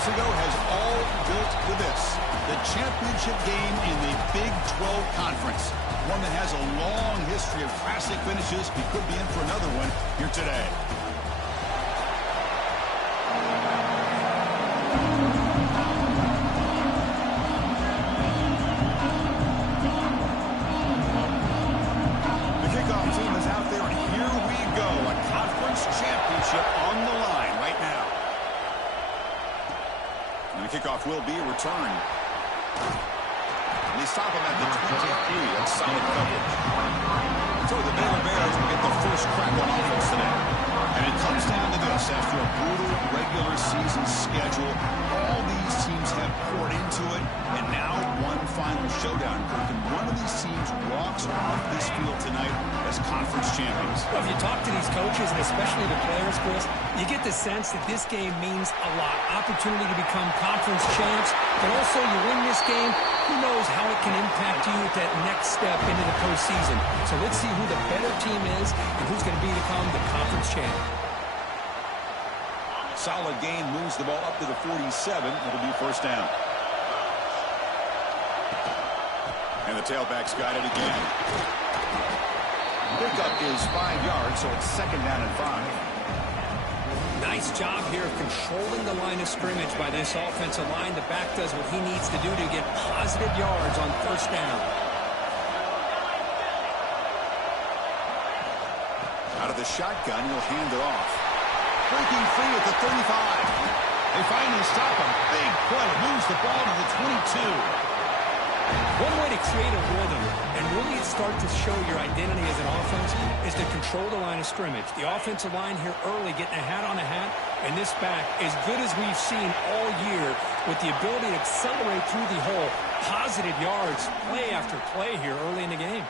months ago has all built to this. The championship game in the Big 12 Conference. One that has a long history of classic finishes. He could be in for another one here today. The kickoff team is out there, and here we go. A conference championship on the line right now. And the kickoff will be a return. They stop him at the 23. That's solid coverage. So the Baylor Bears will get the first crack on offense today. And it comes down to this. After a brutal regular season schedule, all these teams have poured into it. And now one final showdown. And one of these teams walks off this field tonight as conference champions. Well, if you talk to these coaches, and especially the players, Chris, you get the sense that this game means a lot. Opportunity to become conference champs. But also, you win this game, who knows how it can impact you at that next step into the postseason. So let's see who the better team is and who's going to become the conference champ. Solid gain, moves the ball up to the 47. It'll be first down. And the tailback's got it again. Pickup is 5 yards, so it's second down and 5. Nice job here of controlling the line of scrimmage by this offensive line. The back does what he needs to do to get positive yards on first down. Out of the shotgun, he'll hand it off. Breaking free at the 35. They finally stop him. Big play. Moves the ball to the 22. One way to create a rhythm and really start to show your identity as an offense is to control the line of scrimmage. The offensive line here early getting a hat on a hat, and this back, as good as we've seen all year, with the ability to accelerate through the hole, positive yards, play after play here early in the game.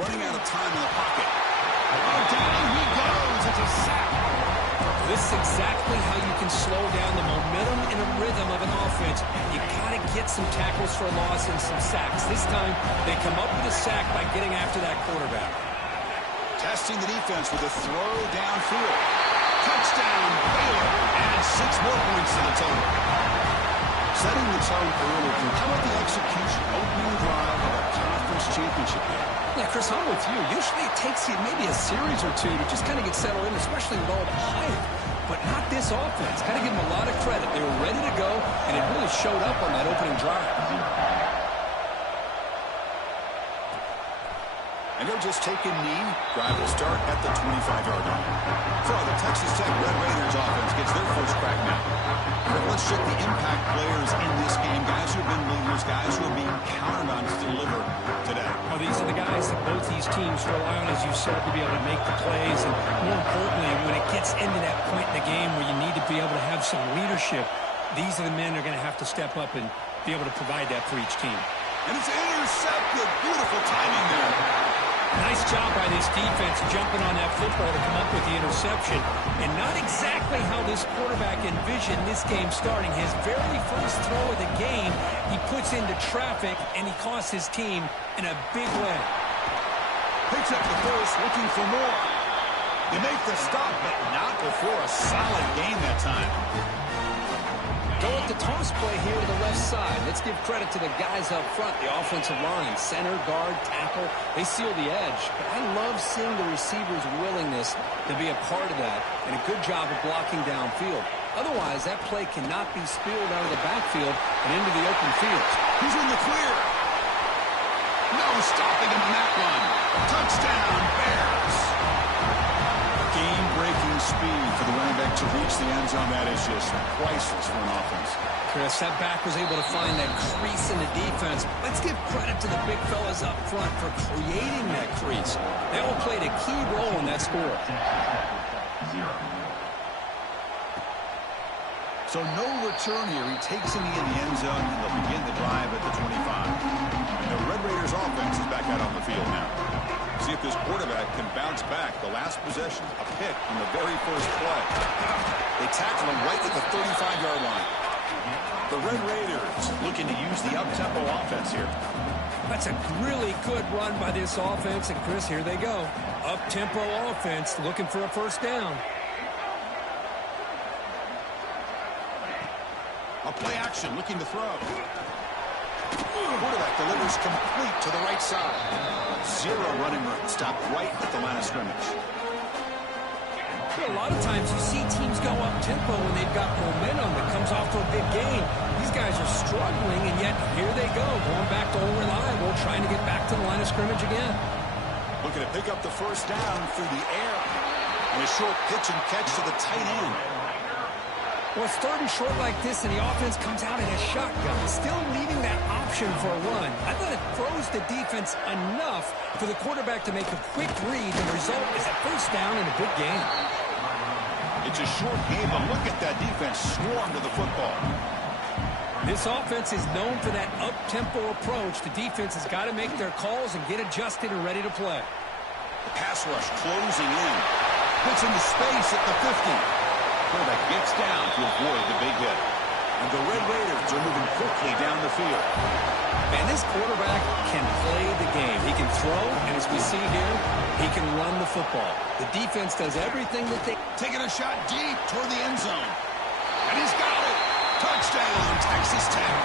Running out of time in the pocket. Oh, down he goes. It's a sack. This is exactly how you can slow down the momentum and a rhythm of an offense. You got to get some tackles for a loss and some sacks. This time, they come up with a sack by getting after that quarterback. Testing the defense with a throw downfield. Touchdown, Baylor. And 6 more points to the total. Setting the tone early. How about the execution? Opening drive of a conference championship game. Yeah, Chris, I'm with you. Usually it takes you maybe a series or two to just kind of get settled in, especially with all the hype. But not this offense. Got to give them a lot of credit. They were ready to go, and it really showed up on that opening drive. And they'll just take a knee. Drive will start at the 25-yard line. So the Texas Tech Red Raiders offense gets their first crack now. But let's check the impact players in this game. Guys who have been leaders, guys who are being counted on to deliver today. Well, these are the guys that both these teams rely on, as you said, to be able to make the plays. And more importantly, when it gets into that point in the game where you need to be able to have some leadership, these are the men that are going to have to step up and be able to provide that for each team. And it's intercepted. Beautiful timing there. Nice job by this defense jumping on that football to come up with the interception. And not exactly how this quarterback envisioned this game starting. His very first throw of the game, he puts into traffic, and he costs his team in a big way. Picks up the first, looking for more. They make the stop, but not before a solid game that time. Go with the toss play here to the left side. Let's give credit to the guys up front, the offensive line, center, guard, tackle. They seal the edge. But I love seeing the receiver's willingness to be a part of that and a good job of blocking downfield. Otherwise, that play cannot be spilled out of the backfield and into the open field. He's in the clear. No stopping him on that one. Touchdown, Bears. Game-breaking speed for the running back to reach the end zone. That is just priceless for an offense. Chris, that back was able to find that crease in the defense. Let's give credit to the big fellas up front for creating that crease. They all played a key role in that score. So no return here. He takes in the end zone, and they'll begin the drive at the 25. And the Red Raiders offense is back out on the field now. See if this quarterback can bounce back. The last possession, a pick on the very first play. They tackle him right at the 35-yard line. The Red Raiders looking to use the up-tempo offense here. That's a really good run by this offense. And, Chris, here they go. Up-tempo offense looking for a first down. A play action looking to throw. Quarterback delivers complete to the right side. Zero running room. Stopped right at the line of scrimmage. A lot of times you see teams go up-tempo when they've got momentum that comes off to a big gain. These guys are struggling, and yet here they go, going back to old reliable, trying to get back to the line of scrimmage again. Looking to pick up the first down through the air. And a short pitch and catch to the tight end. Well, it's third and short like this, and the offense comes out in a shotgun, still leaving that option for a run. I thought it throws the defense enough for the quarterback to make a quick read. The result is a first down and a big gain. It's a short game, but look at that defense swarm to the football. This offense is known for that up-tempo approach. The defense has got to make their calls and get adjusted and ready to play. The pass rush closing in. Puts into space at the 50. Quarterback gets down to avoid the big hit. And the Red Raiders are moving quickly down the field. Man, this quarterback can play the game. He can throw, and as we see here, he can run the football. The defense does everything that they... Taking a shot deep toward the end zone. And he's got it. Touchdown, Texas Tech.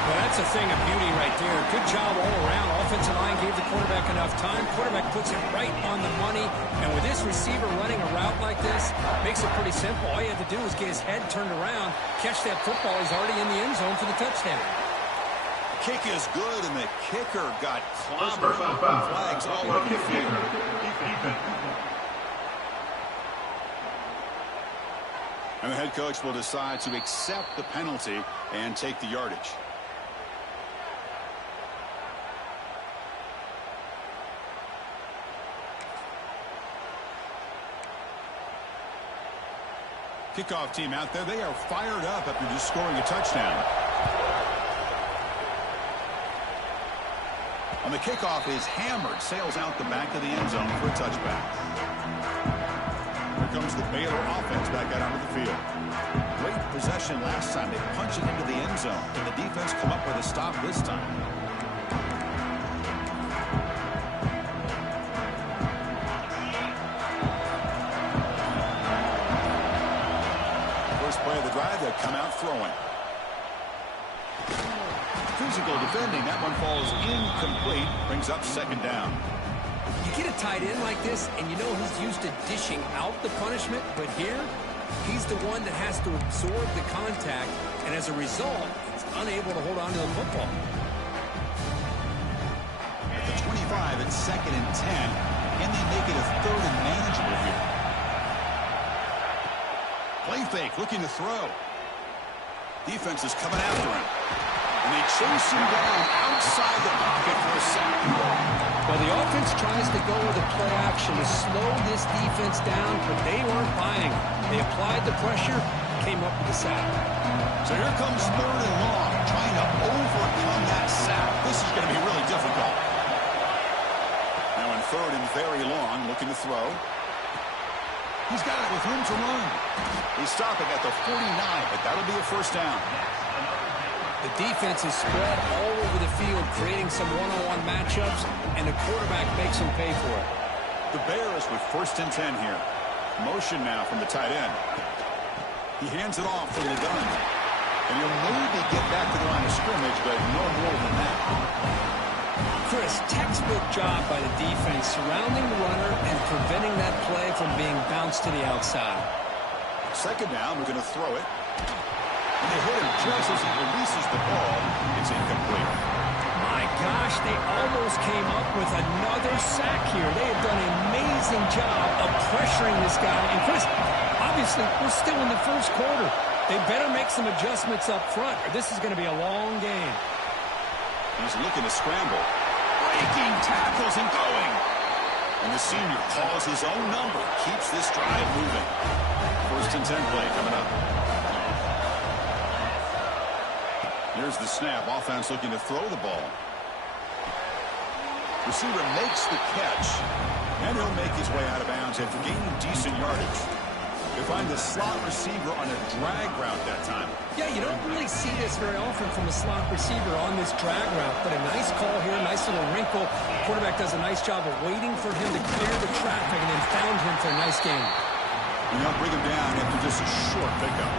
Well, that's a thing of beauty right there. Good job all around. Offensive line gave the quarterback enough time. Quarterback puts it right on the money. And with this receiver running a route like this, makes it pretty simple. All you have to do is get his head turned around, catch that football. He's already in the end zone for the touchdown. Kick is good, and the kicker got clobbered. Flags all over the field. And the head coach will decide to accept the penalty and take the yardage. Kickoff team out there, they are fired up after just scoring a touchdown. On the kickoff is hammered, sails out the back of the end zone for a touchback. Here comes the Baylor offense back out onto the field. Great possession last time. They punch it into the end zone. Can the defense come up with a stop this time? First play of the drive, they come out throwing. Physical defending. That one falls incomplete. Brings up second down. You get a tight end like this, and you know he's used to dishing out the punishment, but here, he's the one that has to absorb the contact, and as a result, he's unable to hold on to the football. At the 25, it's 2nd and 10. Can they make it a 3rd and manageable here? Play fake, looking to throw. Defense is coming after him. And they chase him down outside the pocket for a sack. Well, the offense tries to go with a play action to slow this defense down, but they weren't buying. They applied the pressure, came up with a sack. So here comes 3rd and long, trying to overcome that sack. This is going to be really difficult. Now in 3rd and very long, looking to throw. He's got it with room to run. He's stopping at the 49, but that'll be a first down. The defense is spread all over the field, creating some one-on-one matchups, and the quarterback makes them pay for it. The Bears with 1st and 10 here. Motion now from the tight end. He hands it off for LeGun. And he'll maybe get back to the line of scrimmage, but no more than that. Chris, textbook job by the defense, surrounding the runner and preventing that play from being bounced to the outside. Second down, we're going to throw it. And they hit him just as he releases the ball. It's incomplete. My gosh, they almost came up with another sack here. They have done an amazing job of pressuring this guy. And Chris, obviously, we're still in the first quarter. They better make some adjustments up front, or this is going to be a long game. He's looking to scramble. Breaking tackles and going. And the senior calls his own number. Keeps this drive moving. 1st and 10 play coming up. Here's the snap. Offense looking to throw the ball. Receiver makes the catch. And he'll make his way out of bounds after gaining decent yardage. They find the slot receiver on a drag route that time. Yeah, you don't really see this very often from a slot receiver on this drag route. But a nice call here, nice little wrinkle. Quarterback does a nice job of waiting for him to clear the traffic and then found him for a nice game. And they'll bring him down after just a short pickup.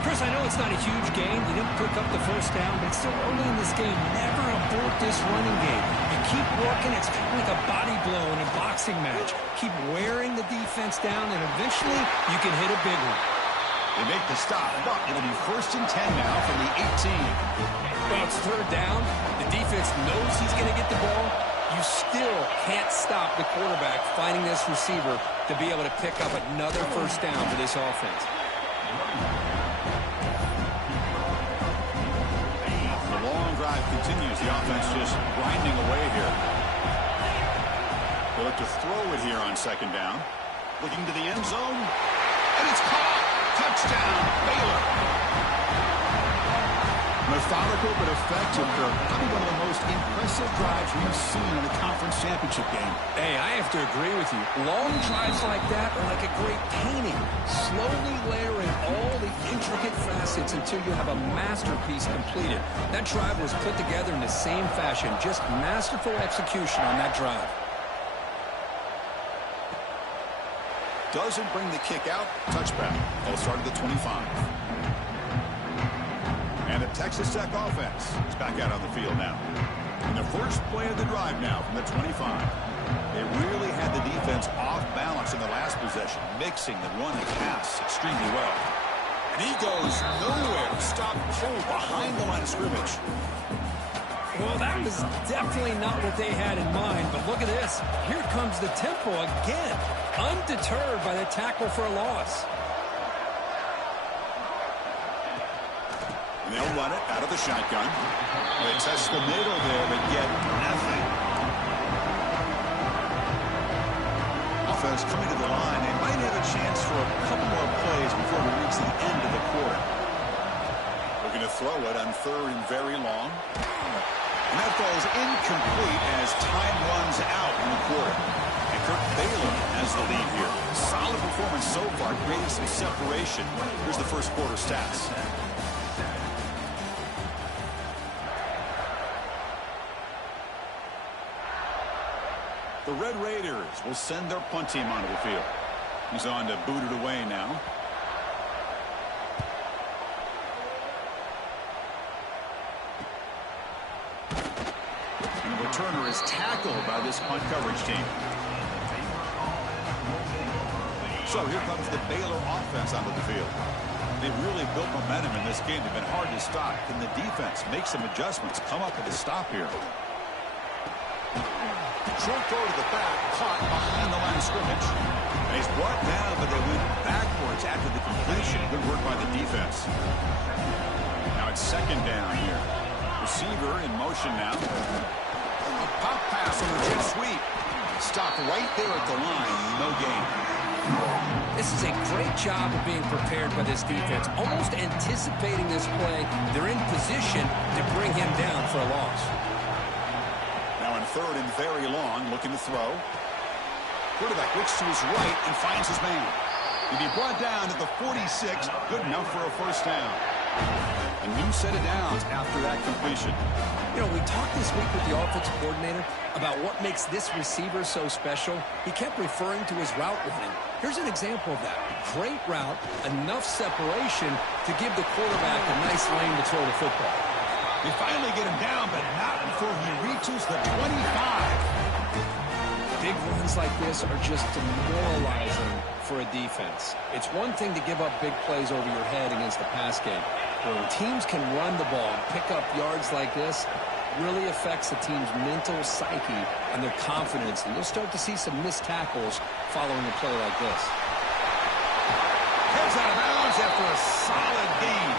Chris, I know it's not a huge gain. You didn't pick up the first down, but it's still early in this game. Never abort this running game. You keep working. It's kind of like a body blow in a boxing match. Keep wearing the defense down, and eventually you can hit a big one. They make the stop, but it'll be 1st and 10 now from the 18. Well, it's 3rd down. The defense knows he's going to get the ball. You still can't stop the quarterback finding this receiver to be able to pick up another 1st down for this offense. The long drive continues. The offense just grinding away here. They look to throw it here on 2nd down. Looking to the end zone. And it's caught. Touchdown, Baylor. Methodical but effective. Probably one of the most impressive drives we've seen in a conference championship game. Hey, I have to agree with you. Long drives like that are like a great painting. Slowly layering all the intricate facets until you have a masterpiece completed. That drive was put together in the same fashion. Just masterful execution on that drive. Doesn't bring the kick out. Touchback. They'll start at the 25. And the Texas Tech offense is back out on the field now. In the first play of the drive now from the 25. They really had the defense off balance in the last possession, mixing the run and pass extremely well. And he goes nowhere. Stop cold behind the line of scrimmage. Well, that was definitely not what they had in mind, but look at this. Here comes the tempo again, undeterred by the tackle for a loss. And they'll run it out of the shotgun. They test the middle there, but get nothing. Offense coming to the line. They might have a chance for a couple more plays before we reach the end of the quarter. Looking to throw it on 3rd and very long. And that falls incomplete as time runs out in the quarter. And Kirk Baylor has the lead here. Solid performance so far, creating some separation. Here's the first quarter stats. The Red Raiders will send their punt team onto the field. He's on to boot it away now. Turner is tackled by this punt coverage team. So here comes the Baylor offense onto the field. They've really built momentum in this game. They've been hard to stop. Can the defense make some adjustments? Come up with a stop here. Short throw to the back, caught behind the line of scrimmage. And he's brought down, but they went backwards after the completion. Good work by the defense. Now it's 2nd down here. Receiver in motion now. Pop pass on the jet sweep. Stopped right there at the line. No gain. This is a great job of being prepared by this defense. Almost anticipating this play. They're in position to bring him down for a loss. Now in 3rd and very long, looking to throw. Quarterback looks to his right and finds his man. He'll be brought down at the 46. Good enough for a 1st down. A new set of downs after that completion. You know, we talked this week with the offensive coordinator about what makes this receiver so special. He kept referring to his route running. Here's an example of that. Great route, enough separation to give the quarterback a nice lane to throw the football. They finally get him down, but not before he reaches the 25. Big runs like this are just demoralizing for a defense. It's one thing to give up big plays over your head against the pass game. When teams can run the ball and pick up yards like this, really affects the team's mental psyche and their confidence. And you'll start to see some missed tackles following a play like this. Heads out of bounds after a solid gain.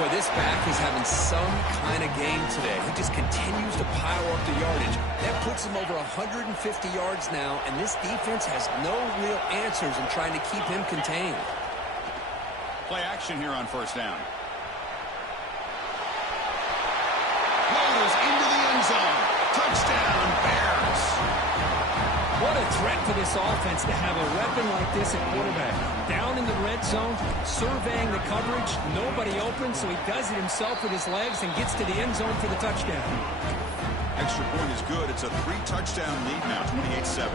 Boy, this back is having some kind of game today. He just continues to pile up the yardage. That puts him over 150 yards now, and this defense has no real answers in trying to keep him contained. Play action here on 1st down. Floaters into the end zone. Touchdown, Bears. What a threat for this offense to have a weapon like this at quarterback. Down in the red zone, surveying the coverage. Nobody open, so he does it himself with his legs and gets to the end zone for the touchdown. Extra point is good. It's a 3-touchdown lead now, 28-7.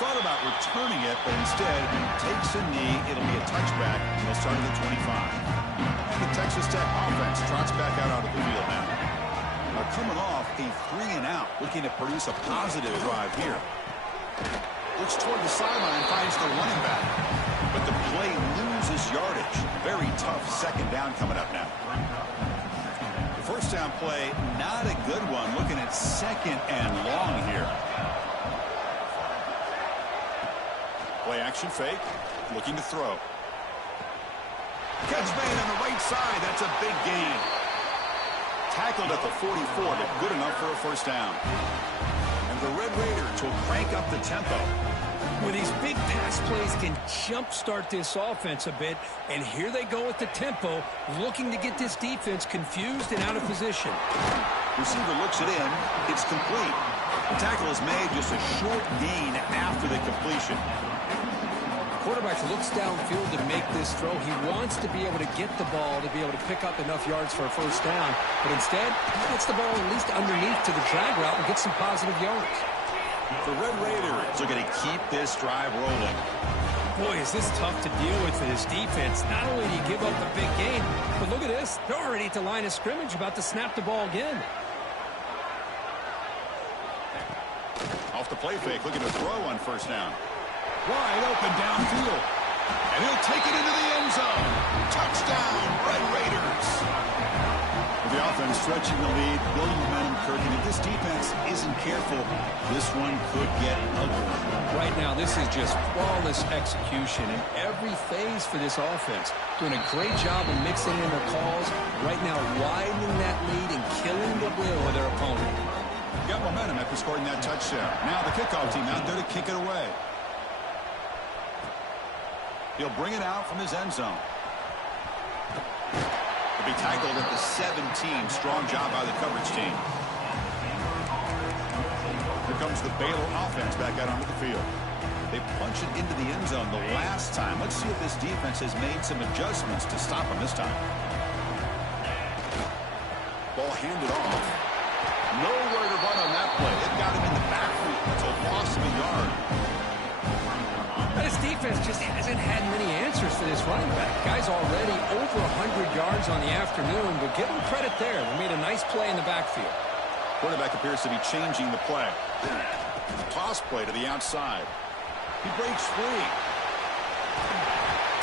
thought about returning it, but instead takes a knee. It'll be a touchback. They'll start at the 25. And the Texas Tech offense trots back out onto the field now. They're coming off a 3-and-out, looking to produce a positive drive here. Looks toward the sideline, finds the running back. But the play loses yardage. Very tough second down coming up now. The first down play, not a good one. Looking at second and long here. Play action fake. Looking to throw. Catch made on the right side. That's a big gain. Tackled at the 44, but good enough for a first down. And the Red Raiders will crank up the tempo. Well, these big pass plays can jumpstart this offense a bit, and here they go with the tempo, looking to get this defense confused and out of position. Receiver looks it in. It's complete. The tackle is made, just a short gain after the completion. Quarterback looks downfield to make this throw. He wants to be able to get the ball to be able to pick up enough yards for a first down, but instead, he gets the ball at least underneath to the drag route and gets some positive yards. The Red Raiders are going to keep this drive rolling. Boy, is this tough to deal with for this defense. Not only do you give up a big gain, but look at this. They're already at the line of scrimmage, about to snap the ball again. Off the play fake, looking to throw on first down. Wide open downfield. And he'll take it into the end zone. Touchdown, Red Raiders. With the offense stretching the lead, building momentum, Kirk, and if this defense isn't careful, this one could get ugly. Right now, this is just flawless execution in every phase for this offense. Doing a great job of mixing in their calls. Right now, widening that lead and killing the will of their opponent. Got momentum after scoring that touchdown. Now the kickoff team out there to kick it away. He'll bring it out from his end zone. He'll be tackled at the 17. Strong job by the coverage team. Here comes the Baylor offense back out onto the field. They punch it into the end zone the last time. Let's see if this defense has made some adjustments to stop them this time. Ball handed off. Nowhere to run on that play. It got him in the backfield. It's a loss of a yard. This defense just hasn't had many answers for this running back. Guy's already over 100 yards on the afternoon, but give him credit there. They made a nice play in the backfield. Quarterback appears to be changing the play. Toss play to the outside. He breaks free.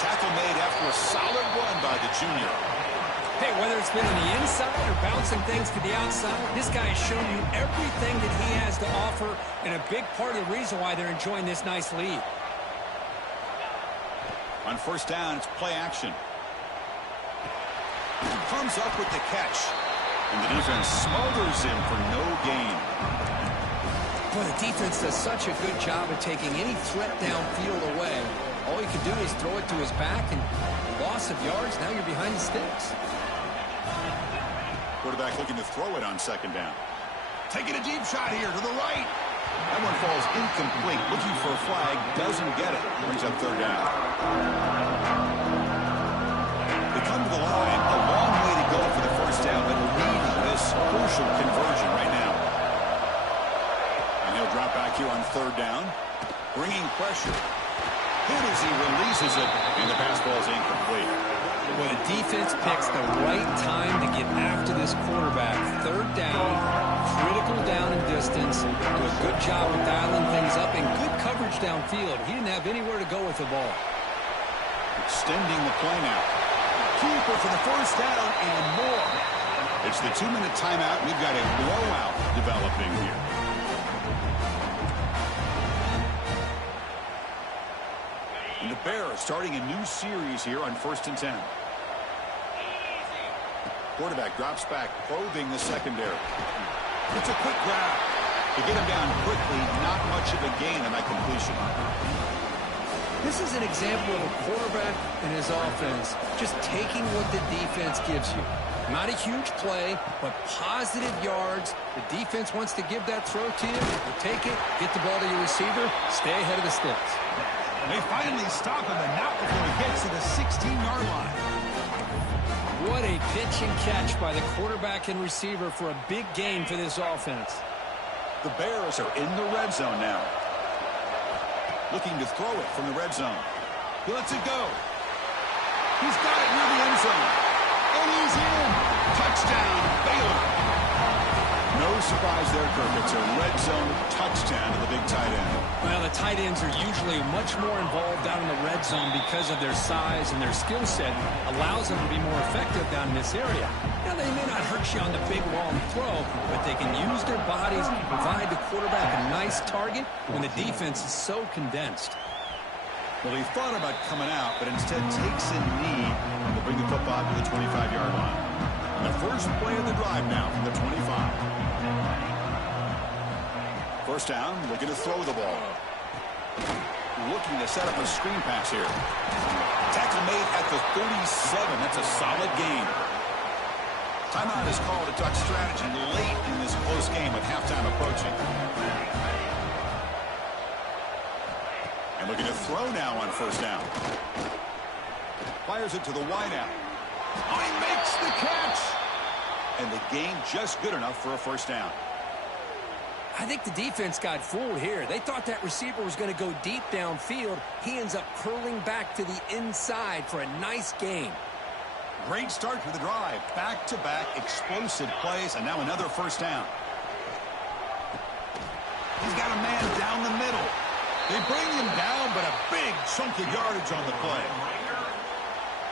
Tackle made after a solid run by the junior. Hey, whether it's been on the inside or bouncing things to the outside, this guy has shown you everything that he has to offer, and a big part of the reason why they're enjoying this nice lead. On first down, it's play action. Comes up with the catch. And the defense smothers him for no gain. Boy, the defense does such a good job of taking any threat downfield away. All you can do is throw it to his back, and loss of yards, now you're behind the sticks. Quarterback looking to throw it on second down. Taking a deep shot here to the right. That one falls incomplete. Looking for a flag, doesn't get it. Brings up third down. They come to the line. A long way to go for the first down, but needing this crucial conversion right now. And he'll drop back here on third down. Bringing pressure. Hit as he releases it, and the pass ball is incomplete. Well, the defense picks the right time to get after this quarterback. Third down, critical down and distance. Do a good job of dialing things up and good coverage downfield. He didn't have anywhere to go with the ball. Extending the play now. Keeper for the first down and more. It's the 2-minute timeout. We've got a blowout developing here. And the Bears starting a new series here on 1st and 10. Quarterback drops back, probing the secondary. It's a quick grab. To get him down quickly, not much of a gain on that completion. This is an example of a quarterback and his offense just taking what the defense gives you. Not a huge play, but positive yards. The defense wants to give that throw to you. You take it, get the ball to your receiver, stay ahead of the sticks. They finally stop him, and not before he gets to the 16-yard line. What a pitch and catch by the quarterback and receiver for a big gain for this offense. The Bears are in the red zone now. Looking to throw it from the red zone. He lets it go. He's got it near the end zone. And he's in. Touchdown, Baylor. No surprise there, Kirk. It's a red zone touchdown to the big tight end. Well, the tight ends are usually much more involved down in the red zone because of their size, and their skill set allows them to be more effective down in this area. Now, they may not hurt you on the big, long throw, but they can use their bodies to provide the quarterback a nice target when the defense is so condensed. Well, he thought about coming out, but instead takes a knee to bring the football to the 25-yard line. And the first play of the drive now from the 25. First down, looking to throw the ball. Looking to set up a screen pass here. Tackle made at the 37. That's a solid gain. Timeout is called to talk strategy late in this close game with halftime approaching. And looking to throw now on first down. Fires it to the wideout. Oh, he makes the catch. And the gain just good enough for a first down. I think the defense got fooled here. They thought that receiver was going to go deep downfield. He ends up curling back to the inside for a nice gain. Great start to the drive. Back-to-back explosive plays, and now another first down. He's got a man down the middle. They bring him down, but a big chunk of yardage on the play.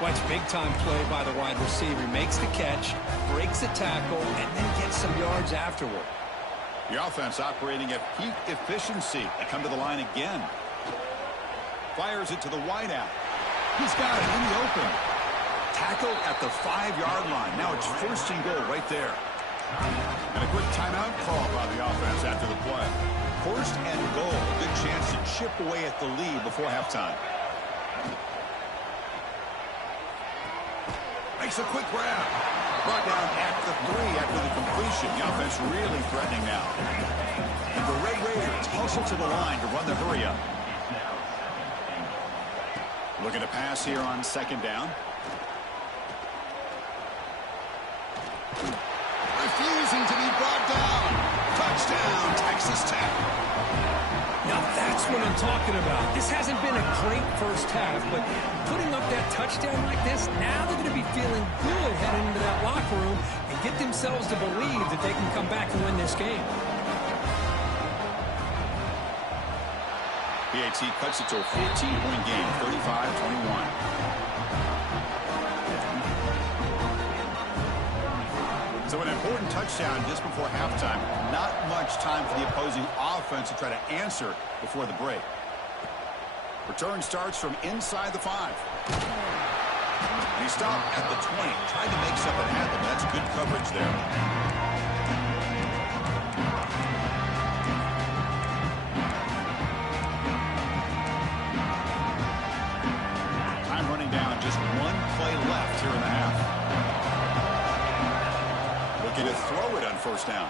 Watch big-time play by the wide receiver. He makes the catch, breaks a tackle, and then gets some yards afterward. The offense operating at peak efficiency. They come to the line again. Fires it to the wideout. He's got it in the open. Tackled at the 5-yard line. Now it's first and goal right there. And a quick timeout call by the offense after the play. First and goal. A good chance to chip away at the lead before halftime. Makes a quick grab. Brought down at the 3 after the completion. The offense really threatening now. And the Red Raiders hustle to the line to run the hurry up. Looking to pass here on second down. Refusing to be brought down. Touchdown, Texas Tech. Now that's what I'm talking about. This hasn't been a great first half, but putting up that touchdown like this, now they're going to be feeling good heading into that locker room and get themselves to believe that they can come back and win this game. PAT cuts it to a 14-point game, 35-21. So an important touchdown just before halftime. Not much time for the opposing offense to try to answer before the break. Return starts from inside the 5. He stopped at the 20. Tried to make something happen. That's good coverage there. Time running down. Just one play left here in the half. Looking to throw it on first down.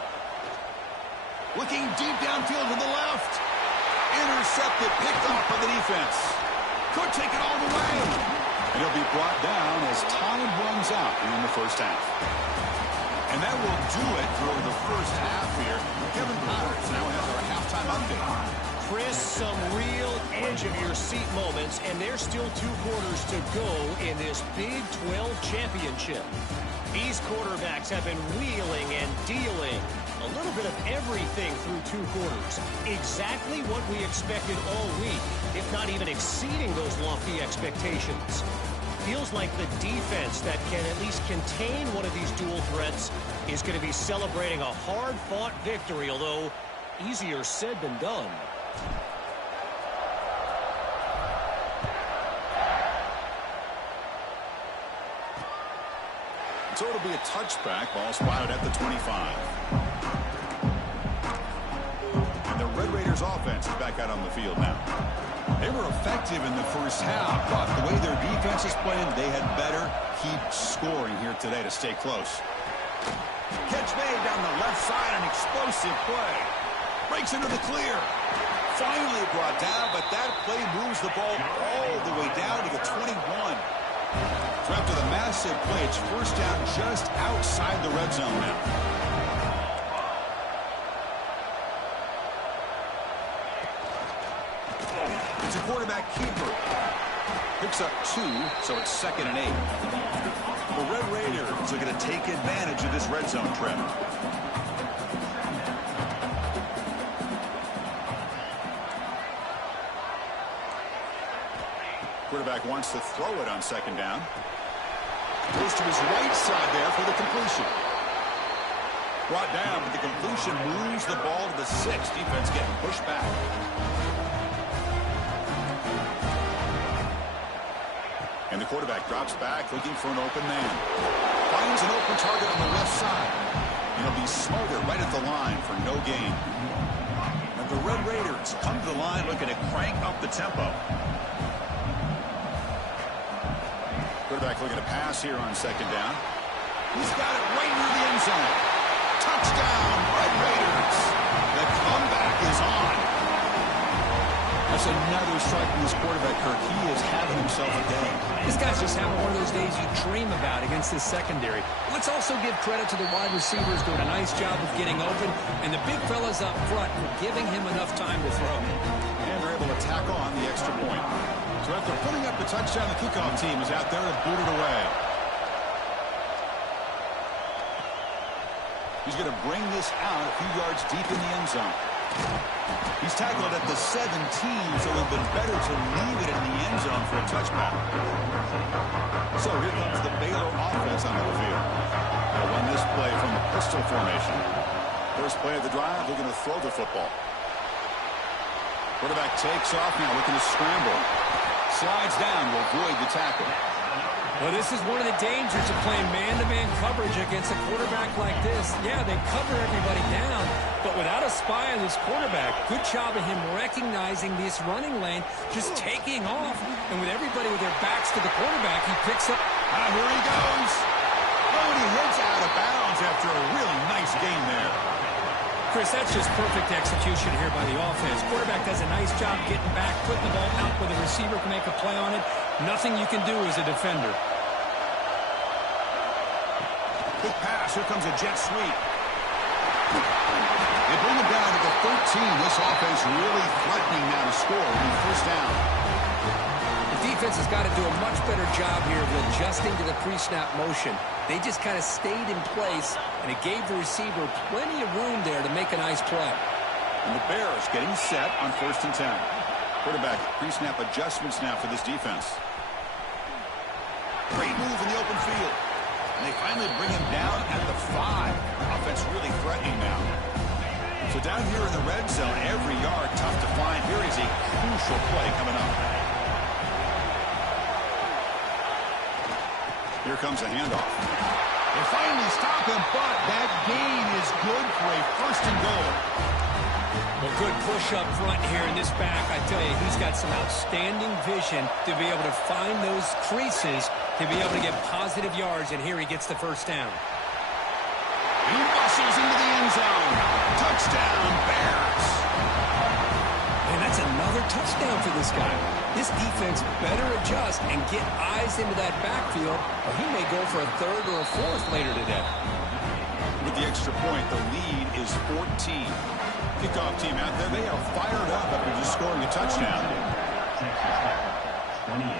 Looking deep downfield to the left. Intercepted, picked off by the defense. Could take it all the way. And he'll be brought down as time runs out in the first half. And that will do it for the first half here. Kevin Powers now has our halftime update. Chris, some real edge-of-your-seat moments, and there's still 2 quarters to go in this Big 12 championship. These quarterbacks have been wheeling and dealing. A little bit of everything through 2 quarters. Exactly what we expected all week, if not even exceeding those lofty expectations. Feels like the defense that can at least contain one of these dual threats is going to be celebrating a hard-fought victory, although easier said than done. So it'll be a touchback. Ball spotted at the 25. And the Red Raiders offense is back out on the field now. They were effective in the first half, but the way their defense is playing, they had better keep scoring here today to stay close. Catch made down the left side, an explosive play. Breaks into the clear. Finally brought down, but that play moves the ball all the way down to the 21. So after the massive play, it's first down just outside the red zone now. He's a quarterback keeper. Picks up 2, so it's 2nd and 8. The Red Raiders are going to take advantage of this red zone trip. Quarterback wants to throw it on 2nd down. Goes to his right side there for the completion. Brought down, but the completion moves the ball to the 6. Defense getting pushed back. And the quarterback drops back, looking for an open man. Finds an open target on the left side. And he'll be smothered right at the line for no gain. And the Red Raiders come to the line looking to crank up the tempo. Quarterback looking to pass here on 2nd down. He's got it right near the end zone. Touchdown, Red Raiders. The comeback is on. That's another strike from this quarterback, Kirk. He is having himself a day. This guy's just having one of those days you dream about against this secondary. Let's also give credit to the wide receivers doing a nice job of getting open, and the big fellas up front for giving him enough time to throw. And they're able to tack on the extra point. So after putting up the touchdown, the kickoff team is out there and boot it away. He's going to bring this out a few yards deep in the end zone. He's tackled at the 17, so it would have been better to leave it in the end zone for a touchback. So here comes the Baylor offense onto the field. They'll run this play from the pistol formation. First play of the drive, looking to throw the football. Quarterback takes off now, looking to scramble. Slides down to avoid the tackle. Well, this is one of the dangers of playing man-to-man coverage against a quarterback like this. Yeah, they cover everybody down, but without a spy on this quarterback, good job of him recognizing this running lane, just taking off, and with everybody with their backs to the quarterback, he picks up. Here he goes. Oh, and he heads out of bounds after a really nice gain there. Chris, that's just perfect execution here by the offense. Quarterback does a nice job getting back, putting the ball out where the receiver can make a play on it. Nothing you can do as a defender. Quick pass. Here comes a jet sweep. They bring it down to the 13. This offense really threatening now to score on first down. The defense has got to do a much better job here of adjusting to the pre-snap motion. They just kind of stayed in place, and it gave the receiver plenty of room there to make a nice play. And the Bears getting set on 1st and 10. Quarterback pre-snap adjustments now for this defense. Great move in the open field. And they finally bring him down at the 5. Offense really threatening now. So down here in the red zone, every yard tough to find. Here is a crucial play coming up. Here comes a handoff. They finally stop him, but that gain is good for a 1st and goal. Well, good push up front here in this back. I tell you, he's got some outstanding vision to be able to find those creases, to be able to get positive yards, and here he gets the 1st down. He bustles into the end zone. Touchdown, Bears. And that's another touchdown for this guy. This defense better adjust and get eyes into that backfield, or he may go for a 3rd or a 4th later today. With the extra point, the lead is 14. Kickoff team out there, they are fired up after just scoring a touchdown. 28.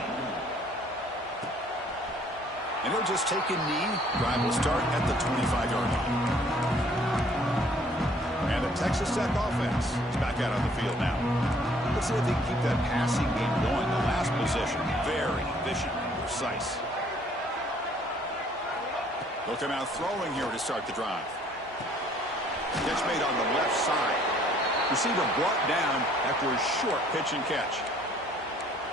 And they'll just take a knee. Drive will start at the 25-yard line. And the Texas Tech offense is back out on the field now. Let's see if they can keep that passing game going. The last possession, very efficient, precise. They'll come out throwing here to start the drive. Catch made on the left side. Receiver brought down after a short pitch and catch.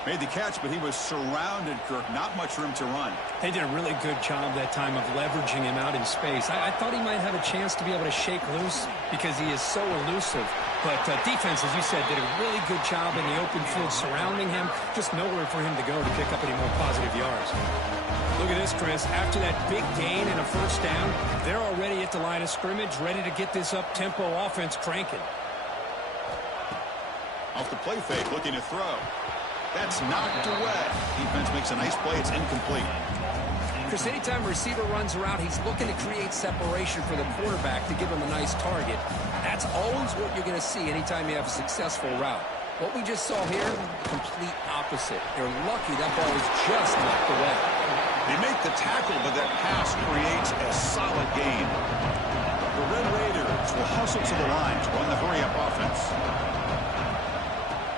Made the catch, but he was surrounded, Kirk. Not much room to run. They did a really good job that time of leveraging him out in space. I thought he might have a chance to be able to shake loose because he is so elusive. But defense, as you said, did a really good job in the open field surrounding him. Just nowhere for him to go to pick up any more positive yards. Look at this, Chris. After that big gain and a 1st down, they're already at the line of scrimmage, ready to get this up-tempo offense cranking. Off the play fake, looking to throw. That's knocked away. Defense makes a nice play. It's incomplete. Chris, anytime a receiver runs around, he's looking to create separation for the quarterback to give him a nice target. That's always what you're going to see anytime you have a successful route. What we just saw here, complete opposite. They're lucky that ball was just knocked away. They make the tackle, but that pass creates a solid gain. The Red Raiders will hustle to the line to run the hurry-up offense.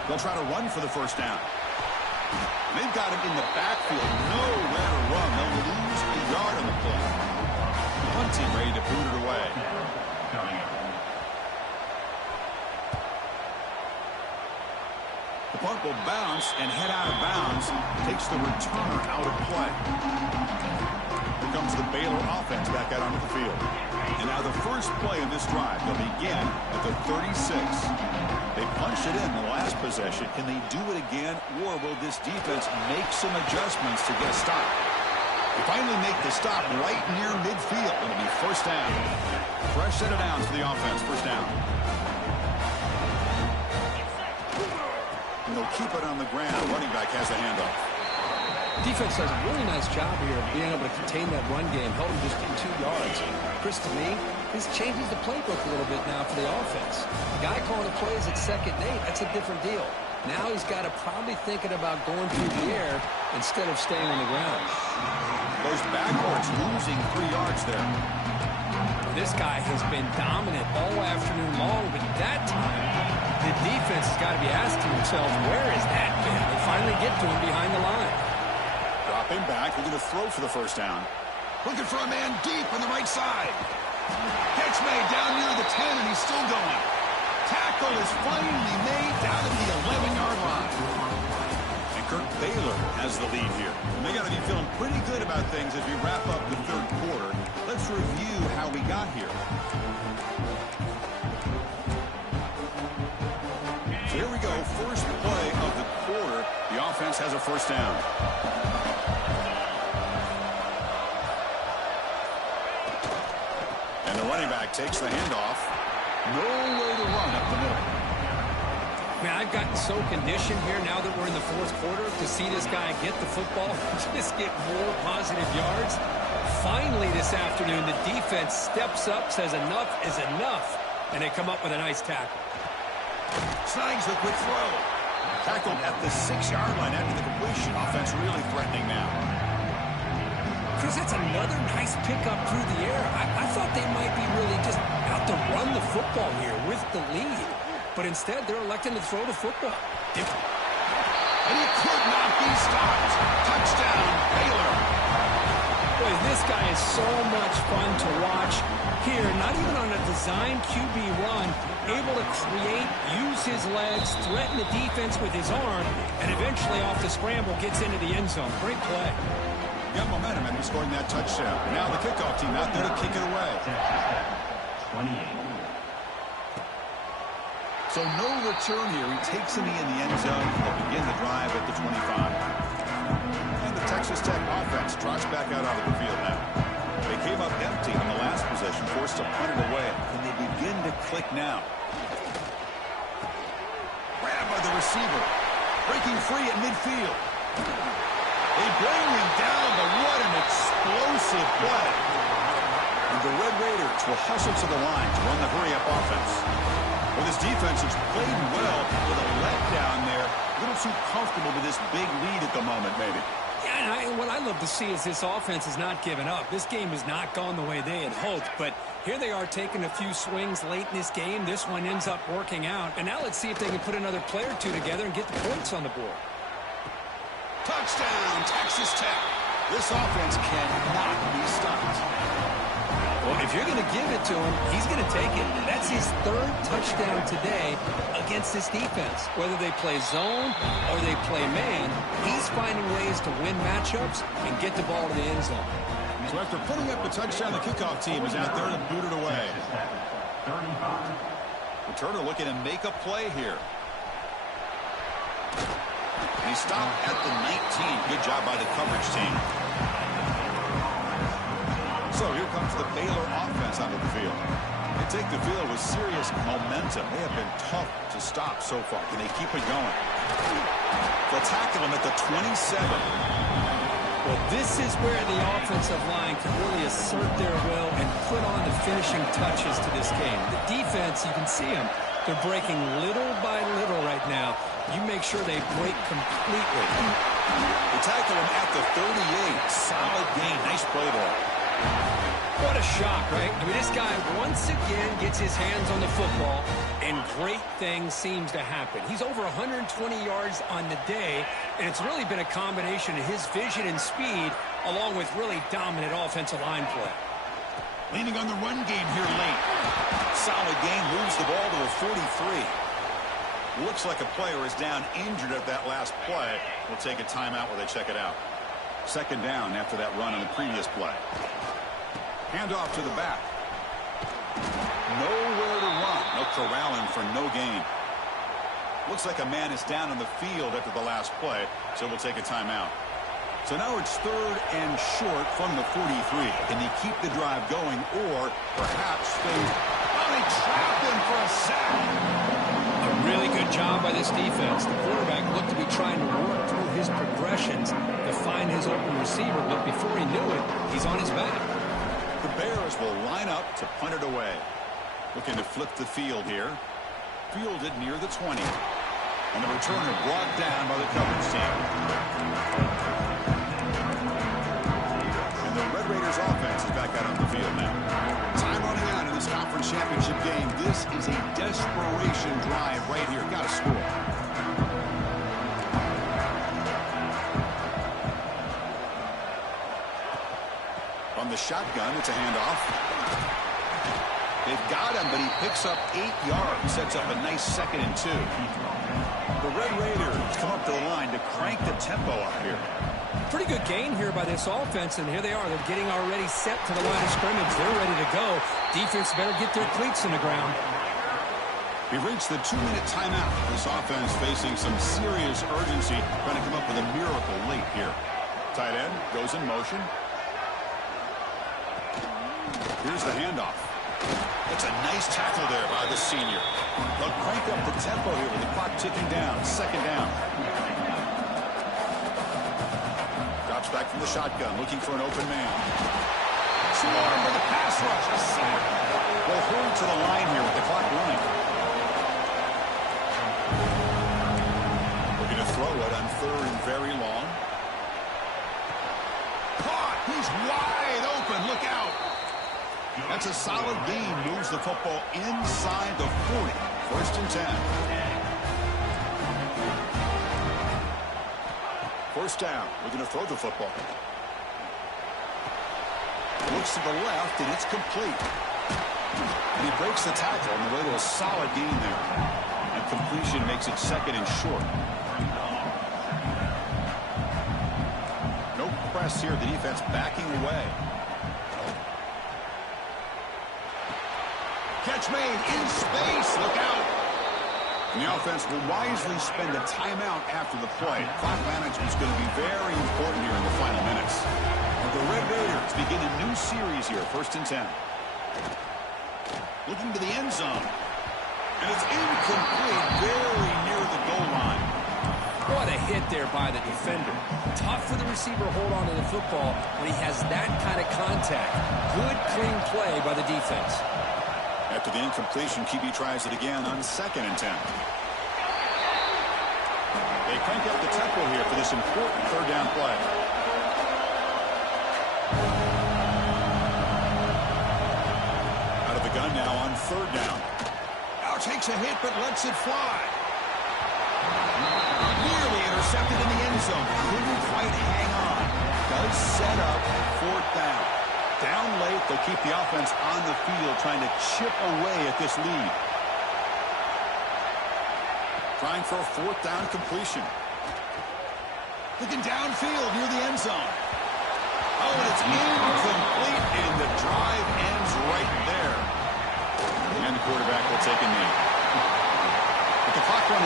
They'll try to run for the first down. They've got him in the backfield. Nowhere to run. They'll lose a yard on the play. One team ready to boot it away. The punt will bounce and head out of bounds. Takes the returner out of play. Here comes the Baylor offense back out onto the field. And now the first play of this drive, they'll begin at the 36. They punched it in the last possession. Can they do it again, or will this defense make some adjustments to get a stop? They finally make the stop right near midfield. It'll be first down. Fresh set of downs for the offense. First down. And they'll keep it on the ground. Running back has the handoff. Defense does a really nice job here of being able to contain that run game. Held him just in 2 yards. Chris, to me, this changes the playbook a little bit now for the offense. The guy calling the plays at 2nd and 8, that's a different deal. Now he's got to probably thinking about going through the air instead of staying on the ground. Goes backwards, losing 3 yards there. This guy has been dominant all afternoon long, but that time, the defense has got to be asking themselves, where is that man? They finally get to him behind the line. Dropping back, they're going to throw for the first down. Looking for a man deep on the right side. Catch made down near the 10, and he's still going. Tackle is finally made down at the 11-yard line. And Kirk Baylor has the lead here. And they got to be feeling pretty good about things as we wrap up the 3rd quarter. Let's review how we got here. So here we go. First play of the quarter. The offense has a first down. And the running back takes the handoff. No way to run up the middle. Man, I've gotten so conditioned here now that we're in the 4th quarter to see this guy get the football, just get more positive yards. Finally this afternoon, the defense steps up, says enough is enough, and they come up with a nice tackle. Snags the quick throw. Tackled at the 6-yard line after the completion. Offense really threatening now. Chris, that's another nice pickup through the air. I thought they might be really just out to run the football here with the lead. But instead, they're electing to throw the football. And he could not be stopped. Touchdown, Baylor. Boy, this guy is so much fun to watch here. Not even on a design QB run, able to create, use his legs, threaten the defense with his arm, and eventually off the scramble gets into the end zone. Great play. Got momentum and he's scoring that touchdown. Now the kickoff team out there to kick it away. 28. So no return here. He takes it in the end zone. They'll begin the drive at the 25. And the Texas Tech offense trots back out onto the field now. They came up empty on the last possession, forced to punt it away. Can they begin to click now? Grabbed by the receiver. Breaking free at midfield. They bring him down, but what an explosive play. And the Red Raiders will hustle to the line to run the hurry-up offense. Well, this defense has played well with a letdown there. A little too comfortable with this big lead at the moment, maybe. Yeah, and what I love to see is this offense has not given up. This game has not gone the way they had hoped, but here they are taking a few swings late in this game. This one ends up working out. And now let's see if they can put another play or two together and get the points on the board. Touchdown, Texas Tech. This offense cannot be stopped. Well, if you're going to give it to him, he's going to take it. That's his 3rd touchdown today against this defense. Whether they play zone or they play man, he's finding ways to win matchups and get the ball to the end zone. So after putting up the touchdown, the kickoff team is out there to boot it away. Returner looking to make a play here. And he stopped at the 19. Good job by the coverage team. So here comes the Baylor offense onto the field. They take the field with serious momentum. They have been tough to stop so far. Can they keep it going? They'll tackle him at the 27. Well, this is where the offensive line can really assert their will and put on the finishing touches to this game. The defense, you can see them. They're breaking little by little right now. You make sure they break completely. They tackle him at the 38. Solid gain. Nice play there. What a shock, right? I mean, this guy once again gets his hands on the football, and great things seems to happen. He's over 120 yards on the day, and it's really been a combination of his vision and speed, along with really dominant offensive line play. Leaning on the run game here late. Solid gain, moves the ball to the 43. Looks like a player is down injured at that last play. We'll take a timeout while they check it out. Second down after that run on the previous play. Handoff to the back. Nowhere to run. No corralling for no gain. Looks like a man is down on the field after the last play, so we'll take a timeout. So now it's third and short from the 43. Can he keep the drive going or perhaps fade? Oh, they trapped him for a sack. A really good job by this defense. The quarterback looked to be trying to work through his progressions to find his open receiver, but before he knew it, he's on his back. The Bears will line up to punt it away. Looking to flip the field here. Fielded near the 20. And the returner brought down by the coverage team. And the Red Raiders offense is back out on the field now. Time running out in this conference championship game. This is a desperation drive right here. Got to score. On the shotgun, it's a handoff. They've got him, but he picks up 8 yards. Sets up a nice 2nd and 2. The Red Raiders come up to the line to crank the tempo up here. Pretty good gain here by this offense, and here they are. They're getting already set to the line of scrimmage. They're ready to go. Defense better get their cleats in the ground. We've reached the 2-minute timeout. This offense facing some serious urgency, trying to come up with a miracle late here. Tight end goes in motion. Here's the handoff. It's a nice tackle there by the senior. They'll crank up the tempo here with the clock ticking down. 2nd down. Drops back from the shotgun, looking for an open man. Swarm with the pass rush. A sack. They'll hurry to the line here with the clock running. We're going to throw it on 3rd and very long. Caught. He's wide open. Look out. That's a solid gain. Moves the football inside the 40. 1st and 10. 1st down. We're going to throw the football. Looks to the left, and it's complete. And he breaks the tackle on the way to a solid gain there. And completion makes it 2nd and short. No press here. The defense backing away. Catch made in space. Look out. And the offense will wisely spend a timeout after the play. Clock management is going to be very important here in the final minutes. And the Red Raiders begin a new series here. 1st and 10. Looking to the end zone. And it's incomplete. Very near the goal line. What a hit there by the defender. Tough for the receiver to hold on to the football when he has that kind of contact. Good, clean play by the defense. After the incompletion, QB tries it again on 2nd and 10. They crank up the tempo here for this important 3rd down play. Out of the gun now on 3rd down. Now takes a hit but lets it fly. Nearly intercepted in the end zone. Couldn't quite hang on. Does set up 4th down. Down late, they'll keep the offense on the field trying to chip away at this lead. Trying for a 4th down completion. Looking downfield near the end zone. Oh, and it's incomplete, and the drive ends right there. And the quarterback will take a knee.